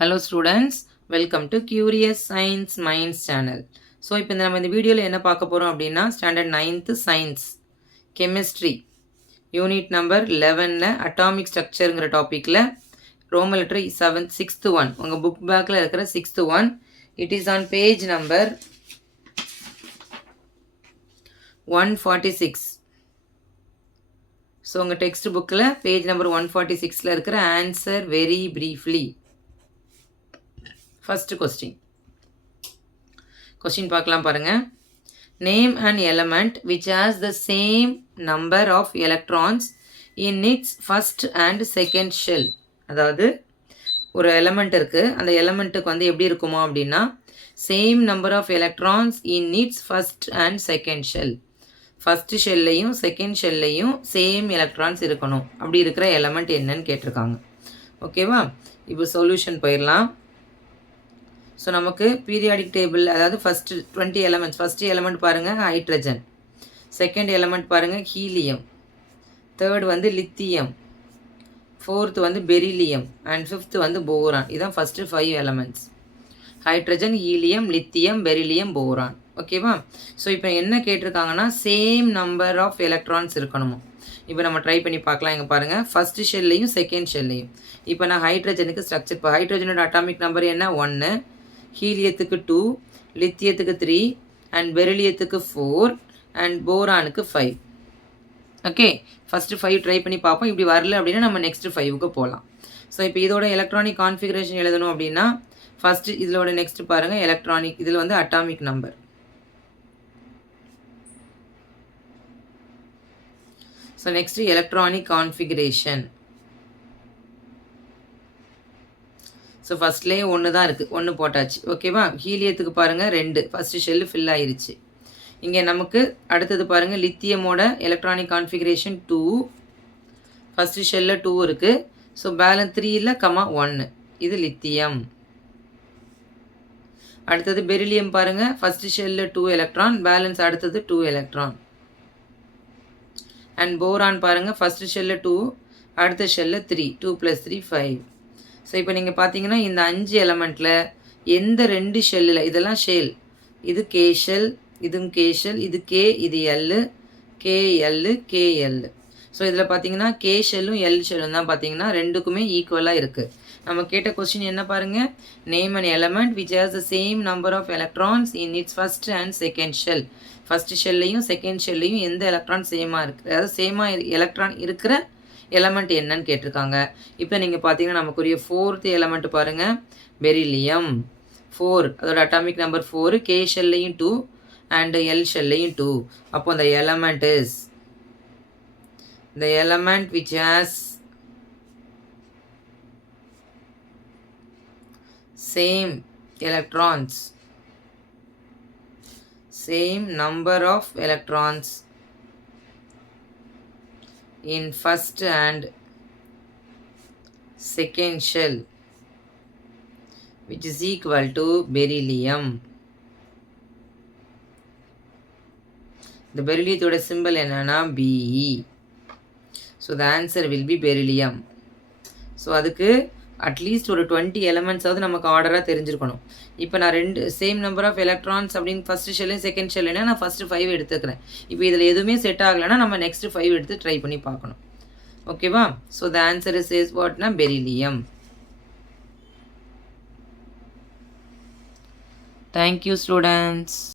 Hello students, welcome to Curious Science Minds channel. So இப்போ நம்ம இந்த வீடியோல என்ன பார்க்க போறோம் அப்படின்னா standard 9th science chemistry unit number 11ல அட்டாமிக் ஸ்ட்ரக்சர்ங்கிற டாபிக்ல ரோமன் லெட்டர் 6th ஒன் உங்கள் புக் பேக்கில் இருக்கிற 6th one it is on page number 146. So உங்கள் டெக்ஸ்ட் புக்கில் பேஜ் நம்பர் 146ல இருக்கிற answer very briefly. First question பார்க்கலாம் பாருங்க. Name an element which has the same number of electrons in its first and second shell. அதாவது ஒரு element இருக்குது, அந்த எலமெண்ட்டுக்கு வந்து எப்படி இருக்குமோ அப்படின்னா same number of electrons in its first and second shell. First ஷெல்லையும் செகண்ட் ஷெல்லையும் சேம் எலக்ட்ரான்ஸ் இருக்கணும். அப்படி இருக்கிற எலமெண்ட் என்னன்னு கேட்டிருக்காங்க. ஓகேவா, இப்போ சொல்யூஷன் போயிடலாம். ஸோ நமக்கு பீரியாடிக் டேபிள், அதாவது ஃபஸ்ட்டு 20 எலமெண்ட்ஸ். ஃபஸ்ட்டு எலமெண்ட் பாருங்கள் ஹைட்ரஜன், செகண்ட் எலமெண்ட் பாருங்கள் ஹீலியம், தேர்ட் வந்து லித்தியம், ஃபோர்த்து வந்து பெரிலியம் அண்ட் ஃபிஃப்த்து வந்து போரான். இதுதான் first 5 elements. Hydrogen, helium, lithium, beryllium, boron. ஓகேவா. ஸோ இப்போ என்ன கேட்டிருக்காங்கன்னா சேம் நம்பர் ஆஃப் எலக்ட்ரான்ஸ் இருக்கணுமோ. இப்போ நம்ம ட்ரை பண்ணி பார்க்கலாம். இங்கே பாருங்கள் ஃபஸ்ட்டு ஷெல்லையும் செகண்ட் ஷெல்லையும். இப்போ நான் ஹைட்ரஜனுக்கு ஸ்ட்ரக்சர், இப்போ ஹைட்ரஜனோட அட்டாமிக் நம்பர் என்ன 1, ஹீலியத்துக்கு 2, லித்தியத்துக்கு 3 அண்ட் பெரிலியத்துக்கு 4 அண்ட் போரானுக்கு 5. ஓகே, ஃபஸ்ட்டு 5 ட்ரை பண்ணி பார்ப்போம். இப்படி வரல அப்படின்னா நம்ம நெக்ஸ்ட்டு 5க்கு போகலாம். ஸோ இப்போ இதோட எலக்ட்ரானிக் கான்ஃபிகரேஷன் எழுதணும் அப்படின்னா ஃபஸ்ட்டு இதோட நெக்ஸ்ட் பாருங்கள் எலக்ட்ரானிக், இதில் வந்து atomic number. So next electronic configuration. So ஃபஸ்ட்லேயே 1 தான் இருக்குது, 1 போட்டாச்சு. ஓகேவா. ஹீலியத்துக்கு பாருங்கள் 2, ஃபஸ்ட்டு ஷெல்லு ஃபில் ஆயிருச்சு. இங்கே நமக்கு அடுத்தது பாருங்கள் லித்தியமோட எலக்ட்ரானிக் கான்ஃபிகரேஷன் 2, ஃபஸ்ட்டு ஷெல்லில் 2 இருக்குது. ஸோ பேலன்ஸ் 3 1, இது லித்தியம். அடுத்தது பெரிலியம் பாருங்கள் ஃபஸ்ட்டு ஷெல்லில் 2 எலக்ட்ரான், பேலன்ஸ் அடுத்தது 2 எலக்ட்ரான். அண்ட் போரான் பாருங்கள் ஃபஸ்ட்டு ஷெல்லில் 2, அடுத்த ஷெல்லில் 3, 2 + 3 5. ஸோ இப்போ நீங்கள் பார்த்தீங்கன்னா இந்த 5 எலமெண்ட்டில் எந்த 2 ஷெல்லில், இதெல்லாம் ஷெல், இது கே ஷெல், இதுவும் கே ஷெல், இது கே, இது எல்லு, கேஎல்லு, கேஎல்லு. ஸோ இதில் பார்த்தீங்கன்னா கே ஷெல்லும் எல் ஷெல்லும் தான் பார்த்தீங்கன்னா ரெண்டுக்குமே ஈக்குவலாக இருக்குது. நம்ம கேட்ட கொஸ்டின் என்ன பாருங்கள், name an element which has the same number of electrons in its first and second shell. First ஷெல்லையும் செகண்ட் ஷெல்லையும் எந்த எலக்ட்ரான் சேமாக இருக்குது, அதாவது சேமாக எலக்ட்ரான் இருக்கிற எலமெண்ட் என்னன்னு கேட்டிருக்காங்க. இப்போ நீங்கள் பார்த்தீங்கன்னா நமக்குரிய 4th எலமெண்ட் பாருங்கள் பெரிலியம் 4, அதோட அட்டாமிக் நம்பர் 4, கே ஷெல்லையும் 2 அண்ட் எல் ஷெல்லையும் 2. அப்போ அந்த element is the element which has same electrons, same number of electrons in first and second shell, which is equal to beryllium. The beryllium symbol என்னன்னா Be. So the answer will be beryllium. So அதுக்கு at least ஒரு 20 எலமெண்ட்ஸாவது நமக்கு ஆர்டராக தெரிஞ்சிருக்கணும். இப்போ நான் 2 same number of electrons அப்படின்னு first ஷெல்லையும் second ஷெல்லைனா நான் ஃபஸ்ட்டு 5 எடுத்துக்கிறேன். இப்போ இதில் எதுவுமே செட் ஆகலைன்னா நம்ம நெக்ஸ்ட்டு 5 எடுத்து ட்ரை பண்ணி பார்க்கணும். ஓகேவா. ஸோ த ஆன்சர் இஸ் வாட்னா பெரிலியம். Thank you students.